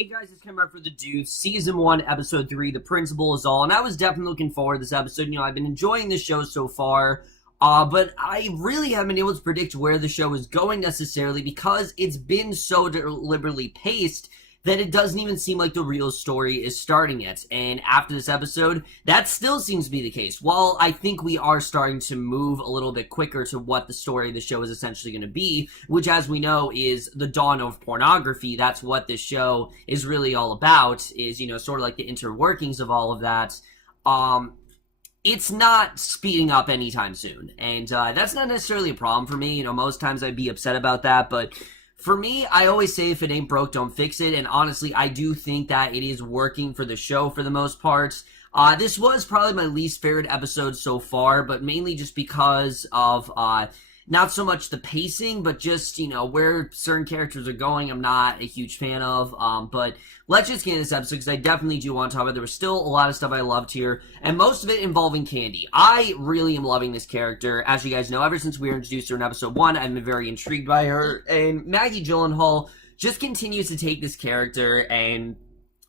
Hey guys, it's coming up for the Deuce, Season 1, Episode 3, The Principal is All, and I was definitely looking forward to this episode. You know, I've been enjoying the show so far, but I really haven't been able to predict where the show is going necessarily because it's been so deliberately paced that it doesn't even seem like the real story is starting yet. And after this episode, that still seems to be the case. While I think we are starting to move a little bit quicker to what the story of the show is essentially going to be, which as we know is the dawn of pornography. That's what this show is really all about, is, you know, sort of like the interworkings of all of that. It's not speeding up anytime soon. And that's not necessarily a problem for me. You know, most times I'd be upset about that, but for me, I always say if it ain't broke, don't fix it, and honestly, I do think that it is working for the show for the most part. This was probably my least favorite episode so far, but mainly just because of, not so much the pacing, but just, you know, where certain characters are going, I'm not a huge fan of, but let's just get into this episode, because I definitely do want to talk about it. There was still a lot of stuff I loved here, and most of it involving Candy. I really am loving this character. As you guys know, ever since we were introduced to her in episode 1, I've been very intrigued by her, and Maggie Gyllenhaal just continues to take this character and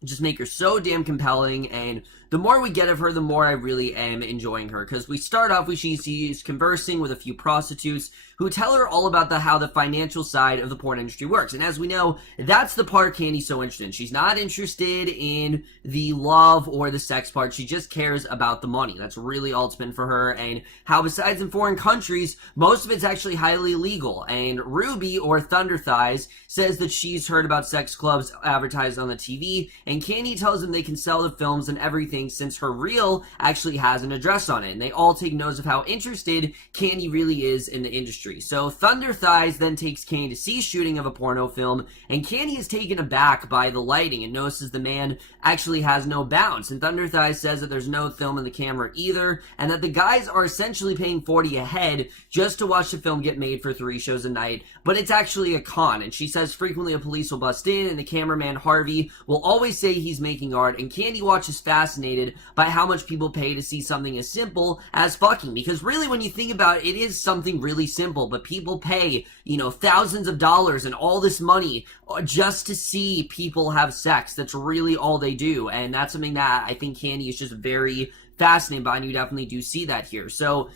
just make her so damn compelling, and the more we get of her, the more I really am enjoying her, because we start off with she's conversing with a few prostitutes who tell her all about how the financial side of the porn industry works, and as we know, that's the part Candy's so interested in. She's not interested in the love or the sex part, she just cares about the money. That's really all it's been for her, and how besides in foreign countries, most of it's actually highly illegal, and Ruby, or Thunder Thighs, says that she's heard about sex clubs advertised on the TV, and Candy tells them they can sell the films and everything since her reel actually has an address on it, and they all take notice of how interested Candy really is in the industry. So Thunder Thighs then takes Candy to see shooting of a porno film, and Candy is taken aback by the lighting and notices the man actually has no bounce, and Thunder Thighs says that there's no film in the camera either, and that the guys are essentially paying $40 a head just to watch the film get made for 3 shows a night, but it's actually a con, and she says frequently a police will bust in, and the cameraman Harvey will always say he's making art, and Candy watches fascinated by how much people pay to see something as simple as fucking, because really when you think about it, it is something really simple, but people pay, you know, thousands of dollars and all this money just to see people have sex. That's really all they do, and that's something that I think Candy is just very fascinated by, and you definitely do see that here. So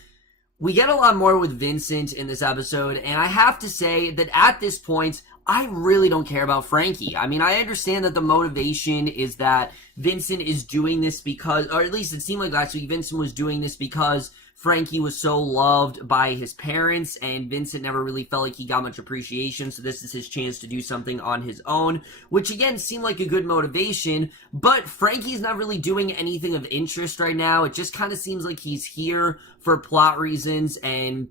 we get a lot more with Vincent in this episode, and I have to say that at this point, I really don't care about Frankie. I mean, I understand that the motivation is that Vincent is doing this because, or at least it seemed like last week, Vincent was doing this because Frankie was so loved by his parents, and Vincent never really felt like he got much appreciation, so this is his chance to do something on his own, which again seemed like a good motivation, but Frankie's not really doing anything of interest right now. It just kind of seems like he's here for plot reasons, and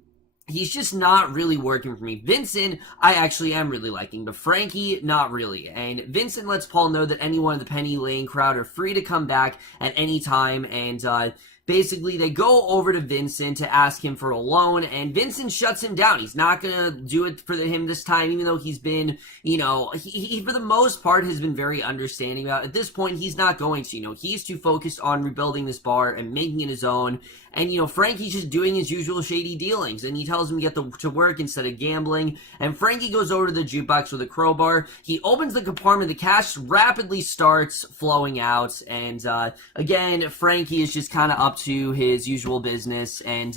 he's just not really working for me. Vincent, I actually am really liking, but Frankie, not really. And Vincent lets Paul know that anyone in the Penny Lane crowd are free to come back at any time, and basically, they go over to Vincent to ask him for a loan, and Vincent shuts him down. He's not gonna do it for him this time, even though he's been, you know, he for the most part has been very understanding about it. At this point, he's not going to, you know, he's too focused on rebuilding this bar and making it his own, and, you know, Frankie's just doing his usual shady dealings, and he tells him to get to work instead of gambling, and Frankie goes over to the jukebox with a crowbar. He opens the compartment, the cash rapidly starts flowing out, and, again, Frankie is just kind of up to his usual business, and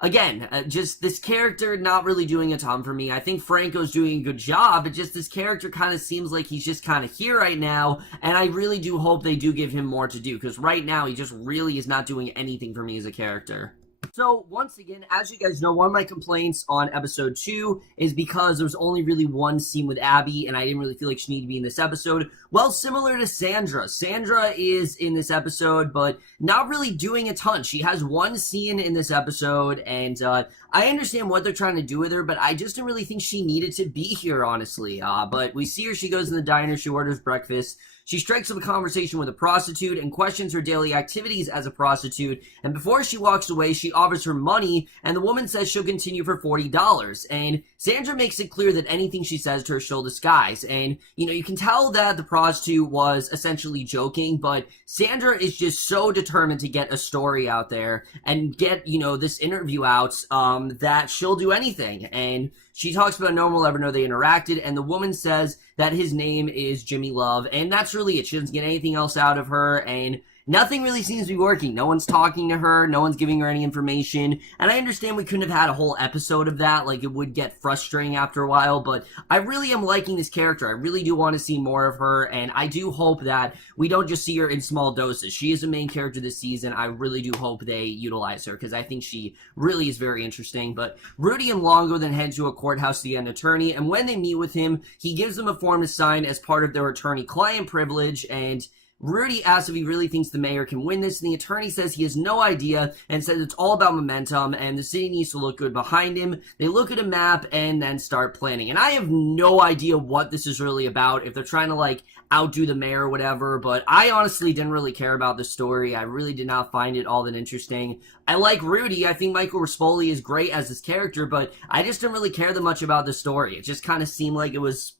again, just this character not really doing a ton for me. I think Franco's doing a good job, but just this character kind of seems like he's just kind of here right now, and I really do hope they do give him more to do, because right now he just really is not doing anything for me as a character. So, once again, as you guys know, one of my complaints on episode 2 is because there's only really one scene with Abby, and I didn't really feel like she needed to be in this episode. Well, similar to Sandra. Sandra is in this episode, but not really doing a ton. She has one scene in this episode, and I understand what they're trying to do with her, but I just didn't really think she needed to be here, honestly. But we see her, she goes in the diner, she orders breakfast. She strikes up a conversation with a prostitute and questions her daily activities as a prostitute, and before she walks away, she offers her money, and the woman says she'll continue for $40, and Sandra makes it clear that anything she says to her she'll disguise, and, you know, you can tell that the prostitute was essentially joking, but Sandra is just so determined to get a story out there and get, you know, this interview out, that she'll do anything, and she talks about no one will ever know they interacted, and the woman says that his name is Jimmy Love, and that's really it. She doesn't get anything else out of her, and nothing really seems to be working. No one's talking to her, no one's giving her any information, and I understand we couldn't have had a whole episode of that, like it would get frustrating after a while, but I really am liking this character. I really do want to see more of her, and I do hope that we don't just see her in small doses. She is a main character this season. I really do hope they utilize her, because I think she really is very interesting. But Rudy and Longo then head to a courthouse to get an attorney, and when they meet with him, he gives them a form to sign as part of their attorney-client privilege, and Rudy asks if he really thinks the mayor can win this, and the attorney says he has no idea and says it's all about momentum and the city needs to look good behind him. They look at a map and then start planning. And I have no idea what this is really about, if they're trying to like outdo the mayor or whatever, but I honestly didn't really care about the story. I really did not find it all that interesting. I like Rudy. I think Michael Rispoli is great as his character, but I just didn't really care that much about the story. It just kind of seemed like it was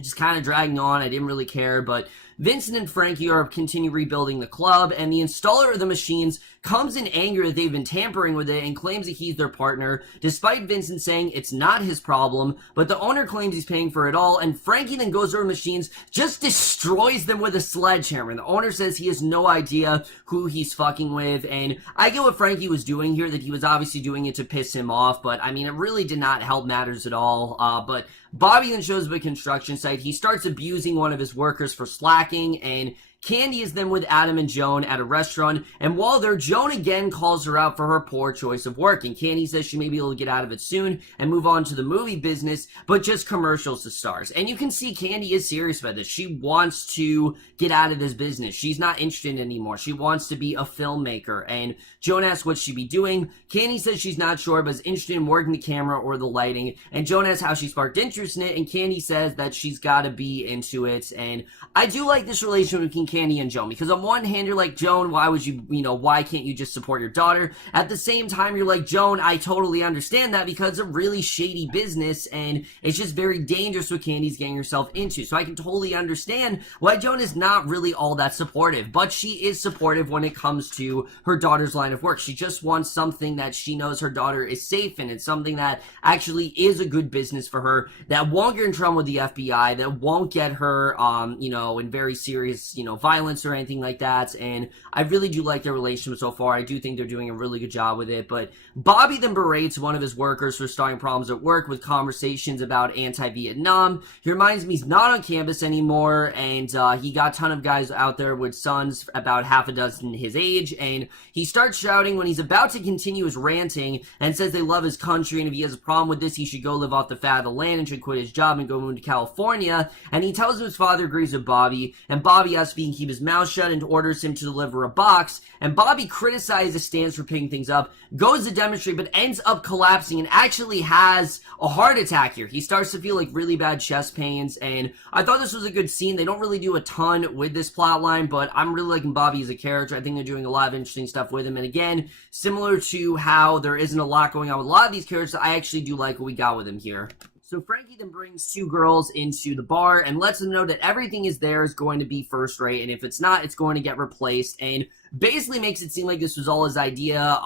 just kind of dragging on. I didn't really care, but Vincent and Frankie are continue rebuilding the club, and the installer of the machines comes in anger that they've been tampering with it and claims that he's their partner, despite Vincent saying it's not his problem, but the owner claims he's paying for it all, and Frankie then goes over the machines, just destroys them with a sledgehammer, and the owner says he has no idea who he's fucking with, and I get what Frankie was doing here, that he was obviously doing it to piss him off, but I mean, it really did not help matters at all. But Bobby then shows up at a construction site. He starts abusing one of his workers for slacking, and Candy is then with Adam and Joan at a restaurant, and while there, Joan again calls her out for her poor choice of work, and Candy says she may be able to get out of it soon and move on to the movie business, but just commercials to stars. And you can see Candy is serious about this. She wants to get out of this business. She's not interested anymore. She wants to be a filmmaker, and Joan asks what she'd be doing. Candy says she's not sure, but is interested in working the camera or the lighting, and Joan asks how she sparked interest in it, and Candy says that she's got to be into it, and I do like this relationship between Candy and Joan, because on one hand, you're like, Joan, why would you, why can't you just support your daughter? At the same time, you're like, Joan, I totally understand that, because it's a really shady business, and it's just very dangerous what Candy's getting herself into, so I can totally understand why Joan is not really all that supportive, but she is supportive when it comes to her daughter's line of work. She just wants something that she knows her daughter is safe in, and something that actually is a good business for her, that won't get in trouble with the FBI, that won't get her, in very serious, violence or anything like that, and I really do like their relationship so far. I do think they're doing a really good job with it, but Bobby then berates one of his workers for starting problems at work with conversations about anti-Vietnam. He reminds me he's not on campus anymore, and he got a ton of guys out there with sons about half a dozen his age, and he starts shouting when he's about to continue his ranting and says they love his country, and if he has a problem with this, he should go live off the fat of the land and should quit his job and go move to California, and he tells him his father agrees with Bobby, and Bobby asks if he can keep his mouth shut and orders him to deliver a box, and Bobby criticizes his stance for picking things up, goes to demonstrate, but ends up collapsing and actually has a heart attack here. He starts to feel like really bad chest pains, and I thought this was a good scene. They don't really do a ton with this plot line, but I'm really liking Bobby as a character. I think they're doing a lot of interesting stuff with him, and again, similar to how there isn't a lot going on with a lot of these characters, I actually do like what we got with him here. So Frankie then brings two girls into the bar and lets them know that everything is going to be first rate, and if it's not, it's going to get replaced, and basically makes it seem like this was all his idea,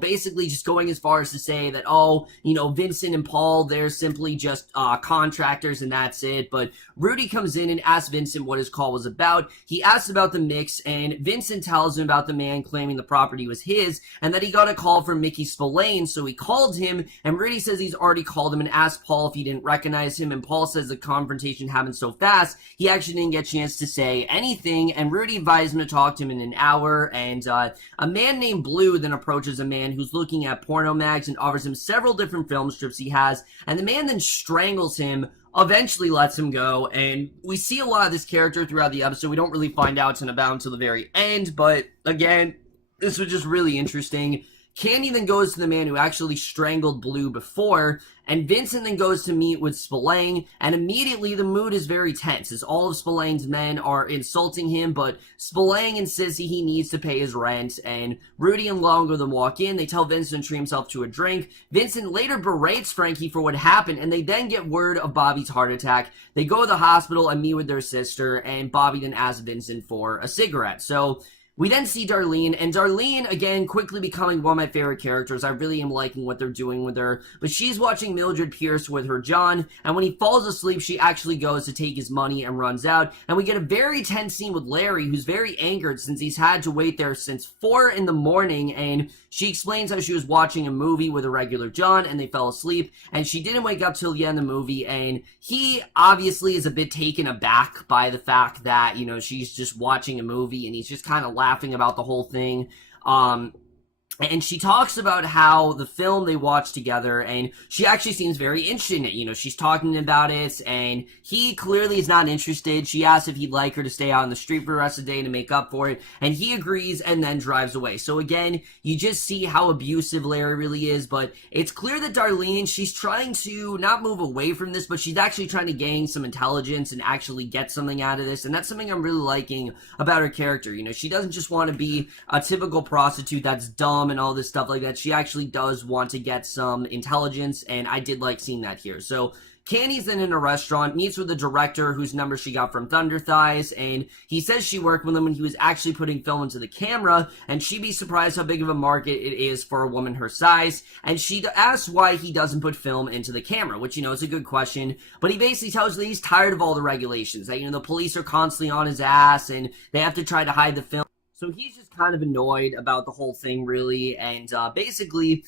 basically just going as far as to say that, Vincent and Paul, they're simply just contractors and that's it, but Rudy comes in and asks Vincent what his call was about. He asks about the mix, and Vincent tells him about the man claiming the property was his, and that he got a call from Mickey Spillane, so he called him, and Rudy says he's already called him and asked Paul if he didn't recognize him, and Paul says the confrontation happened so fast, he actually didn't get a chance to say anything, and Rudy advised him to talk to him in an hour, and a man named Blue then approaches a man who's looking at porno mags and offers him several different film strips he has, and the man then strangles him, eventually lets him go, and we see a lot of this character throughout the episode. We don't really find out about until the very end, but again, this was just really interesting. Candy then goes to the man who actually strangled Blue before, and Vincent then goes to meet with Spillane, and immediately the mood is very tense, as all of Spillane's men are insulting him, but Spillane insists he needs to pay his rent, and Rudy and Longo then walk in. They tell Vincent to treat himself to a drink. Vincent later berates Frankie for what happened, and they then get word of Bobby's heart attack. They go to the hospital and meet with their sister, and Bobby then asks Vincent for a cigarette. So We then see Darlene, and Darlene, again, quickly becoming one of my favorite characters. I really am liking what they're doing with her. But she's watching Mildred Pierce with her John, and when he falls asleep, she actually goes to take his money and runs out. And we get a very tense scene with Larry, who's very angered since he's had to wait there since 4 in the morning, and she explains how she was watching a movie with a regular John, and they fell asleep, and she didn't wake up till the end of the movie, and he obviously is a bit taken aback by the fact that, you know, she's just watching a movie, and he's just kind of laughing about the whole thing. And she talks about how the film they watched together, and she actually seems very interested in it. You know, she's talking about it, and he clearly is not interested. She asks if he'd like her to stay out on the street for the rest of the day to make up for it, and he agrees and then drives away. So again, you just see how abusive Larry really is, but it's clear that Darlene, she's trying to not move away from this, but she's actually trying to gain some intelligence and actually get something out of this, and that's something I'm really liking about her character. You know, she doesn't just want to be a typical prostitute that's dumb and all this stuff like that. She actually does want to get some intelligence, and I did like seeing that here. So Candy's then in a restaurant, meets with the director whose number she got from Thunder Thighs, and he says she worked with him when he was actually putting film into the camera, and she'd be surprised how big of a market it is for a woman her size, and she asks why he doesn't put film into the camera, which, you know, is a good question, but he basically tells her that he's tired of all the regulations, that, you know, the police are constantly on his ass, and they have to try to hide the film. So he's just kind of annoyed about the whole thing, really, and basically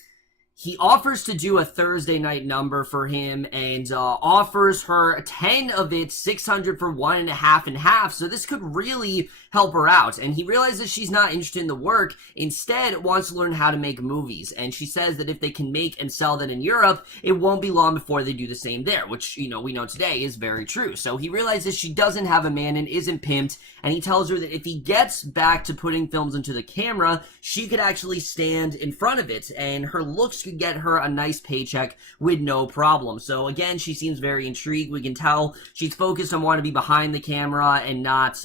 he offers to do a Thursday night number for him and offers her 10 of it, 600 for 1.5 and half. So this could really help her out. And he realizes she's not interested in the work, instead wants to learn how to make movies. And she says that if they can make and sell that in Europe, it won't be long before they do the same there, which, you know, we know today is very true. So he realizes she doesn't have a man and isn't pimped, and he tells her that if he gets back to putting films into the camera, she could actually stand in front of it, and her looks could get her a nice paycheck with no problem. So again, she seems very intrigued. We can tell she's focused on wanting to be behind the camera and not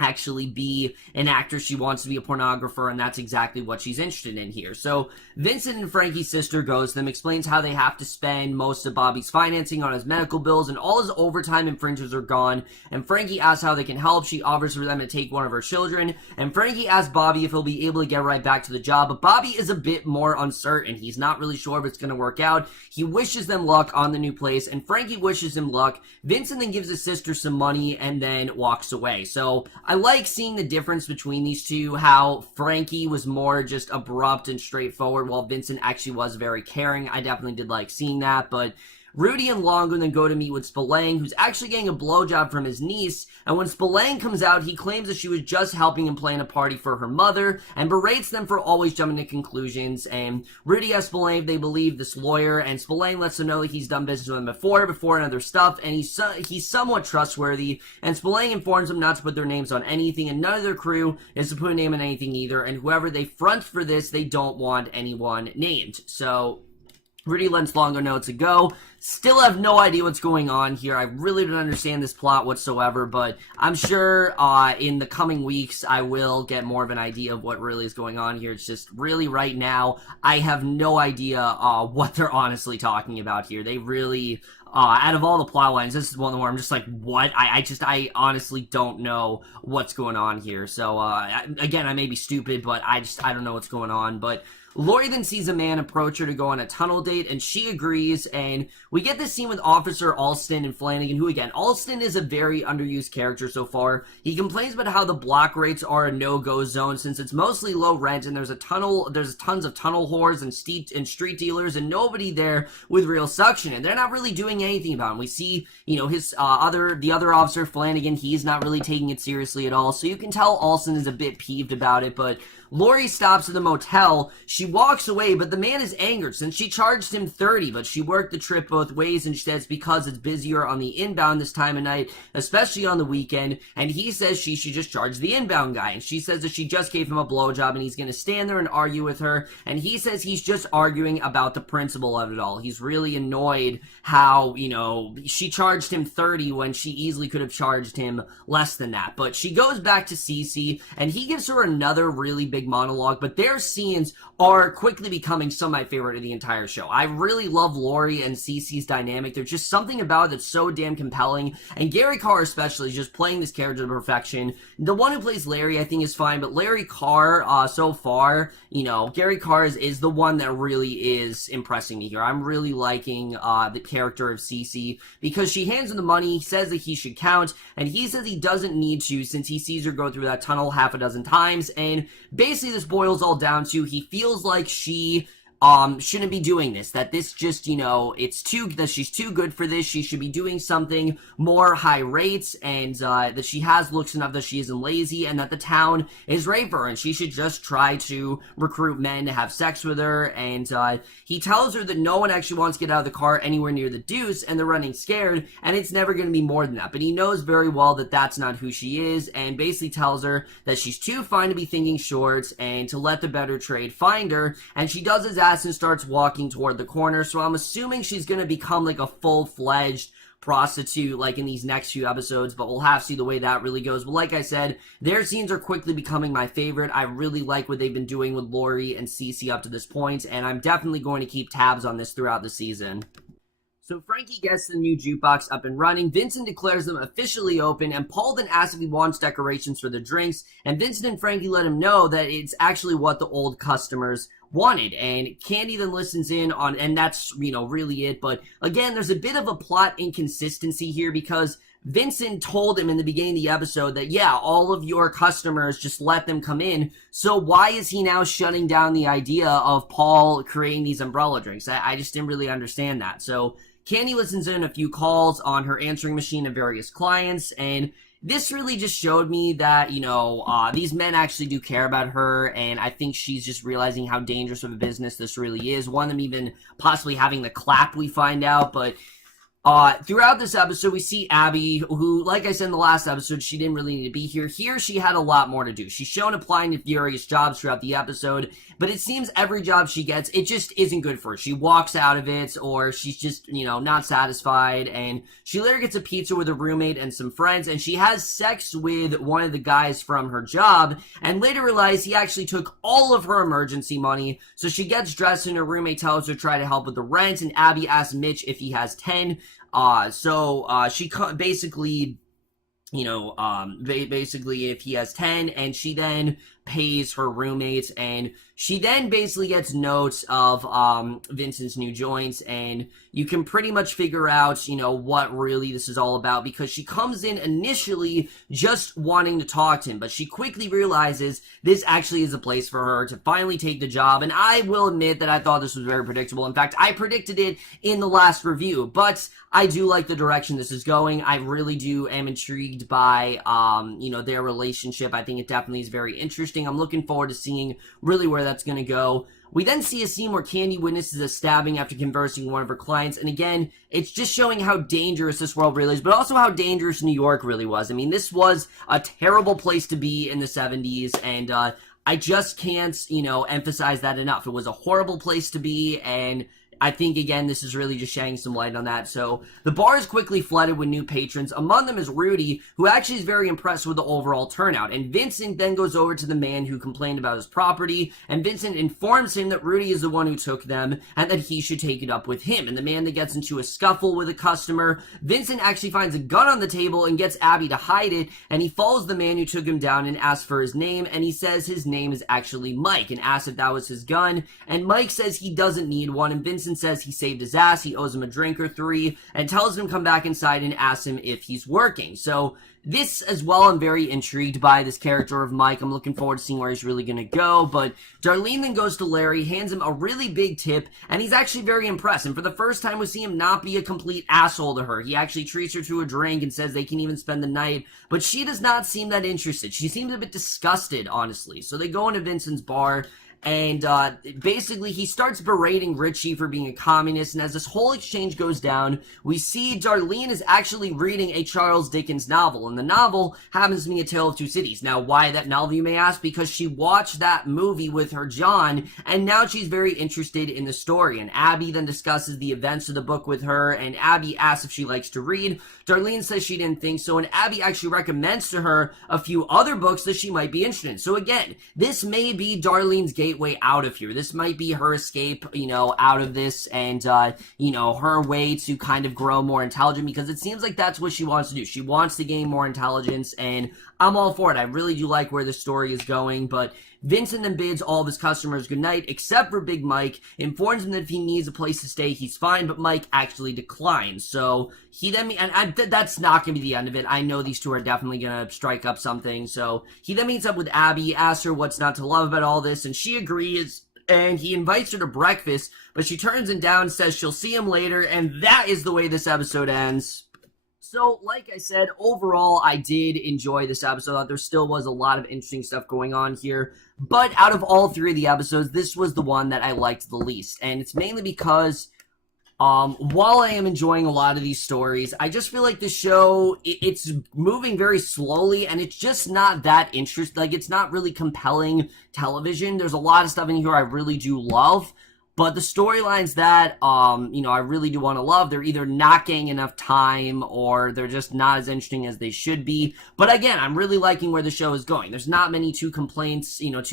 actually be an actress. She wants to be a pornographer, and that's exactly what she's interested in here. So Vincent and Frankie's sister goes to them, explains how they have to spend most of Bobby's financing on his medical bills, and all his overtime and fringes are gone, and Frankie asks how they can help. She offers for them to take one of her children, and Frankie asks Bobby if he'll be able to get right back to the job, but Bobby is a bit more uncertain. He's not really sure if it's going to work out. He wishes them luck on the new place, and Frankie wishes him luck. Vincent then gives his sister some money and then walks away. So I like seeing the difference between these two, how Frankie was more just abrupt and straightforward, while Vincent actually was very caring. I definitely did like seeing that, but Rudy and Longo then go to meet with Spillane, who's actually getting a blowjob from his niece, and when Spillane comes out, he claims that she was just helping him plan a party for her mother, and berates them for always jumping to conclusions, and Rudy asks Spillane if they believe this lawyer, and Spillane lets them know that he's done business with him before and other stuff, and he's somewhat trustworthy, and Spillane informs them not to put their names on anything, and none of their crew is to put a name on anything either, and whoever they front for this, they don't want anyone named. So Rudy lets Longo know it's a go. Still have no idea what's going on here. I really don't understand this plot whatsoever, but I'm sure in the coming weeks I will get more of an idea of what really is going on here. It's just really right now I have no idea what they're honestly talking about here. They really, out of all the plot lines, this is one where I'm just like, what? I honestly don't know what's going on here. So again, I may be stupid, but I don't know what's going on. But Lori then sees a man approach her to go on a tunnel date, and she agrees, and we get this scene with Officer Alston and Flanagan, who, again, Alston is a very underused character so far. He complains about how the block rates are a no-go zone since it's mostly low rent, and there's tons of tunnel whores and street dealers, and nobody there with real suction, and they're not really doing anything about him. We see, you know, his the other officer, Flanagan, he's not really taking it seriously at all, so you can tell Alston is a bit peeved about it, but Lori stops at the motel. She walks away, but the man is angered since she charged him $30, but she worked the trip both ways, and she says because it's busier on the inbound this time of night, especially on the weekend, and he says she should just charge the inbound guy, and she says that she just gave him a blowjob, and he's going to stand there and argue with her, and he says he's just arguing about the principle of it all. He's really annoyed how how, she charged him 30 when she easily could have charged him less than that. But she goes back to Cece, and he gives her another really big monologue, but their scenes are quickly becoming some of my favorite of the entire show. I really love Lori and Cece's dynamic. There's just something about it that's so damn compelling, and Gary Carr especially is just playing this character to perfection. The one who plays Larry, I think, is fine, but Larry Carr, so far, Gary Carr is the one that really is impressing me here. I'm really liking the character of Cece, because she hands him the money, says that he should count, and he says he doesn't need to since he sees her go through that tunnel half a dozen times, and basically this boils all down to he feels like she shouldn't be doing this, that this just, that she's too good for this, she should be doing something more high rates, and that she has looks enough that she isn't lazy, and that the town is ready for her, and she should just try to recruit men to have sex with her, and he tells her that no one actually wants to get out of the car anywhere near the Deuce, and they're running scared, and it's never going to be more than that, but he knows very well that that's not who she is, and basically tells her that she's too fine to be thinking short, and to let the better trade find her, and she does his and starts walking toward the corner, so I'm assuming she's going to become like a full-fledged prostitute like in these next few episodes, but we'll have to see the way that really goes. But like I said, their scenes are quickly becoming my favorite. I really like what they've been doing with Lori and Cece up to this point, and I'm definitely going to keep tabs on this throughout the season. So Frankie gets the new jukebox up and running, Vincent declares them officially open, and Paul then asks if he wants decorations for the drinks, and Vincent and Frankie let him know that it's actually what the old customers wanted, and Candy then listens in on, and that's, really it, but again, there's a bit of a plot inconsistency here, because Vincent told him in the beginning of the episode that, yeah, all of your customers, just let them come in, so why is he now shutting down the idea of Paul creating these umbrella drinks? I just didn't really understand that. So Candy listens in a few calls on her answering machine of various clients, and this really just showed me that, these men actually do care about her, and I think she's just realizing how dangerous of a business this really is. One of them even possibly having the clap, we find out, but throughout this episode, we see Abby, who, like I said in the last episode, she didn't really need to be here. Here, she had a lot more to do. She's shown applying to various jobs throughout the episode, but it seems every job she gets, it just isn't good for her. She walks out of it, or she's just, not satisfied, and she later gets a pizza with her roommate and some friends, and she has sex with one of the guys from her job, and later realizes he actually took all of her emergency money, so she gets dressed, and her roommate tells her to try to help with the rent, and Abby asks Mitch if he has 10, she basically, basically if he has 10, and she then pays her roommate, and she then basically gets notes of Vincent's new joints, and you can pretty much figure out, what really this is all about, because she comes in initially just wanting to talk to him, but she quickly realizes this actually is a place for her to finally take the job, and I will admit that I thought this was very predictable. In fact, I predicted it in the last review, but I do like the direction this is going. I really am intrigued by, their relationship. I think it definitely is very interesting. I'm looking forward to seeing really where that's going to go. We then see a scene where Candy witnesses a stabbing after conversing with one of her clients, and again, it's just showing how dangerous this world really is, but also how dangerous New York really was. I mean, this was a terrible place to be in the 70s, and I just can't, emphasize that enough. It was a horrible place to be, and I think, again, this is really just shedding some light on that. So the bar is quickly flooded with new patrons. Among them is Rudy, who actually is very impressed with the overall turnout. And Vincent then goes over to the man who complained about his property, and Vincent informs him that Rudy is the one who took them, and that he should take it up with him. And the man that gets into a scuffle with a customer, Vincent actually finds a gun on the table and gets Abby to hide it, and he follows the man who took him down and asks for his name, and he says his name is actually Mike, and asks if that was his gun, and Mike says he doesn't need one, and Vincent says he saved his ass, he owes him a drink or 3, and tells him to come back inside and asks him if he's working. So this as well, I'm very intrigued by this character of Mike. I'm looking forward to seeing where he's really going to go, but Darlene then goes to Larry, hands him a really big tip, and he's actually very impressed, and for the first time we see him not be a complete asshole to her. He actually treats her to a drink and says they can even spend the night, but she does not seem that interested. She seems a bit disgusted, honestly. So they go into Vincent's bar, and basically he starts berating Richie for being a communist, and as this whole exchange goes down, we see Darlene is actually reading a Charles Dickens novel, and the novel happens to be A Tale of Two Cities. Now, why that novel, you may ask? Because she watched that movie with her John, and now she's very interested in the story, and Abby then discusses the events of the book with her, and Abby asks if she likes to read. Darlene says she didn't think so, and Abby actually recommends to her a few other books that she might be interested in. So again, this may be Darlene's gateway out of here. This might be her escape, out of this, and, her way to kind of grow more intelligent, because it seems like that's what she wants to do. She wants to gain more intelligence, and I'm all for it. I really do like where the story is going, but Vincent then bids all of his customers goodnight, except for Big Mike, informs him that if he needs a place to stay, he's fine, but Mike actually declines. So he then, that's not going to be the end of it. I know these two are definitely going to strike up something. So he then meets up with Abby, asks her what's not to love about all this, and she agrees, and he invites her to breakfast, but she turns him down, says she'll see him later, and that is the way this episode ends. So, like I said, overall, I did enjoy this episode. I thought there still was a lot of interesting stuff going on here. But out of all three of the episodes, this was the one that I liked the least. And it's mainly because, while I am enjoying a lot of these stories, I just feel like the show, it's moving very slowly, and it's just not that interesting. Like, it's not really compelling television. There's a lot of stuff in here I really do love. But the storylines that, I really do want to love, they're either not getting enough time or they're just not as interesting as they should be. But again, I'm really liking where the show is going. There's not too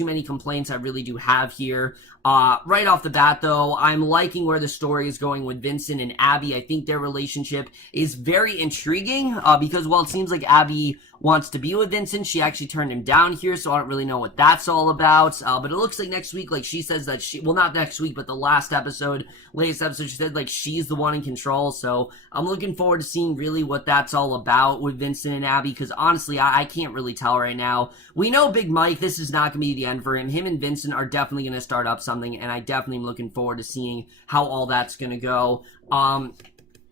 many complaints I really do have here. Right off the bat, though, I'm liking where the story is going with Vincent and Abby. I think their relationship is very intriguing because, while it seems like Abby wants to be with Vincent, she actually turned him down here, so I don't really know what that's all about. But it looks like next week, she says that not next week, but the latest episode, she said, she's the one in control. So I'm looking forward to seeing really what that's all about with Vincent and Abby, because honestly, I can't really tell right now. We know Big Mike, this is not going to be the end for him. Him and Vincent are definitely going to start up something, and I definitely am looking forward to seeing how all that's going to go.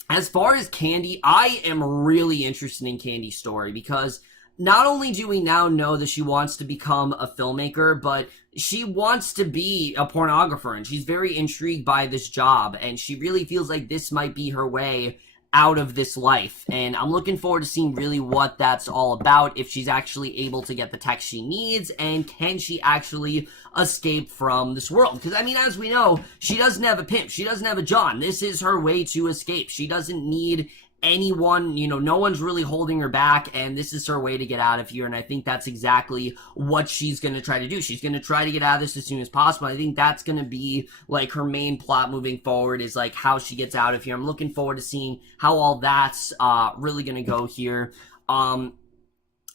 As far as Candy, I am really interested in Candy's story, because not only do we now know that she wants to become a filmmaker, but she wants to be a pornographer, and she's very intrigued by this job, and she really feels like this might be her way out of this life, and I'm looking forward to seeing really what that's all about, if she's actually able to get the tech she needs, and can she actually escape from this world, because, as we know, she doesn't have a pimp, she doesn't have a John, this is her way to escape, she doesn't need anyone, no one's really holding her back, and this is her way to get out of here, and I think that's exactly what she's going to try to do. She's going to try to get out of this as soon as possible. I think that's going to be, her main plot moving forward, is, how she gets out of here. I'm looking forward to seeing how all that's really going to go here.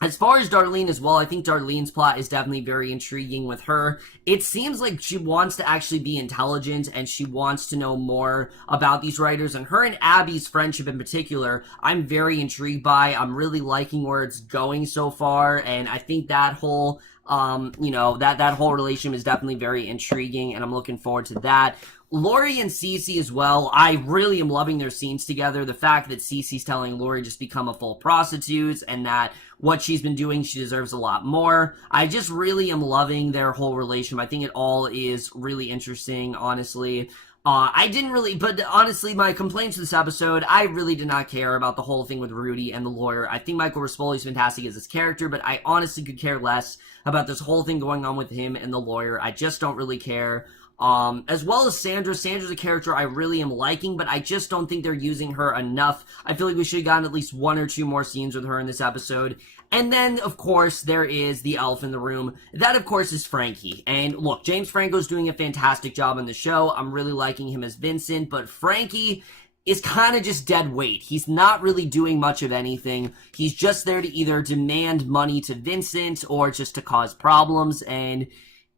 As far as Darlene as well, I think Darlene's plot is definitely very intriguing with her. It seems like she wants to actually be intelligent, and she wants to know more about these writers, and her and Abby's friendship in particular, I'm very intrigued by. I'm really liking where it's going so far, and I think that whole, that whole relationship is definitely very intriguing, and I'm looking forward to that. Lori and Cece as well, I really am loving their scenes together. The fact that Cece's telling Lori just become a full prostitute, and that what she's been doing, she deserves a lot more. I just really am loving their whole relationship. I think it all is really interesting, honestly. But honestly, my complaints with this episode, I really did not care about the whole thing with Rudy and the lawyer. I think Michael Rispoli is fantastic as his character, but I honestly could care less about this whole thing going on with him and the lawyer. I just don't really care. As well as Sandra. Sandra's a character I really am liking, but I just don't think they're using her enough. I feel like we should have gotten at least one or two more scenes with her in this episode. And then, of course, there is the elf in the room. That, of course, is Frankie. And look, James Franco's doing a fantastic job on the show. I'm really liking him as Vincent, but Frankie is kind of just dead weight. He's not really doing much of anything. He's just there to either demand money to Vincent or just to cause problems, and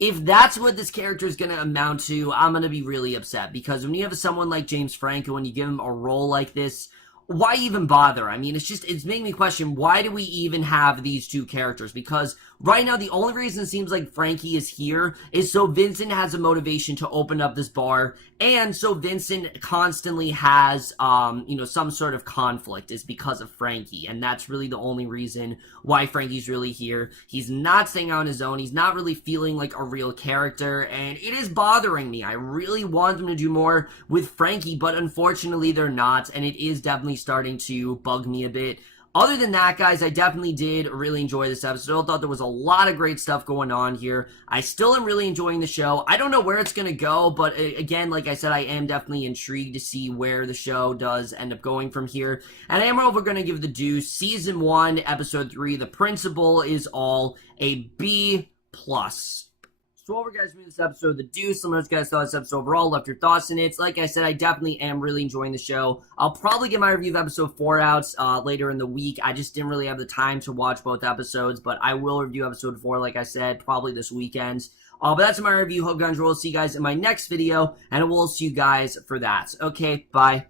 if that's what this character is going to amount to, I'm going to be really upset, because when you have someone like James Franco and you give him a role like this, why even bother? I mean, it's making me question, why do we even have these two characters? Because right now, the only reason it seems like Frankie is here is so Vincent has a motivation to open up this bar, and so Vincent constantly has, some sort of conflict is because of Frankie, and that's really the only reason why Frankie's really here. He's not staying on his own, he's not really feeling like a real character, and it is bothering me. I really want them to do more with Frankie, but unfortunately they're not, and it is definitely starting to bug me a bit. Other than that, guys, I definitely did really enjoy this episode. I thought there was a lot of great stuff going on here. I still am really enjoying the show. I don't know where it's going to go, but again, like I said, I am definitely intrigued to see where the show does end up going from here. And I am over going to give the Deuce Season 1, Episode 3, The Principal is All, a B+. So over, guys, for this episode of The Deuce. Let me know what you guys thought of this episode overall. Left your thoughts in it. Like I said, I definitely am really enjoying the show. I'll probably get my review of episode 4 out later in the week. I just didn't really have the time to watch both episodes, but I will review episode 4, like I said, probably this weekend. But that's my review. Hope you guys will see you guys in my next video, and I will see you guys for that. Okay, bye.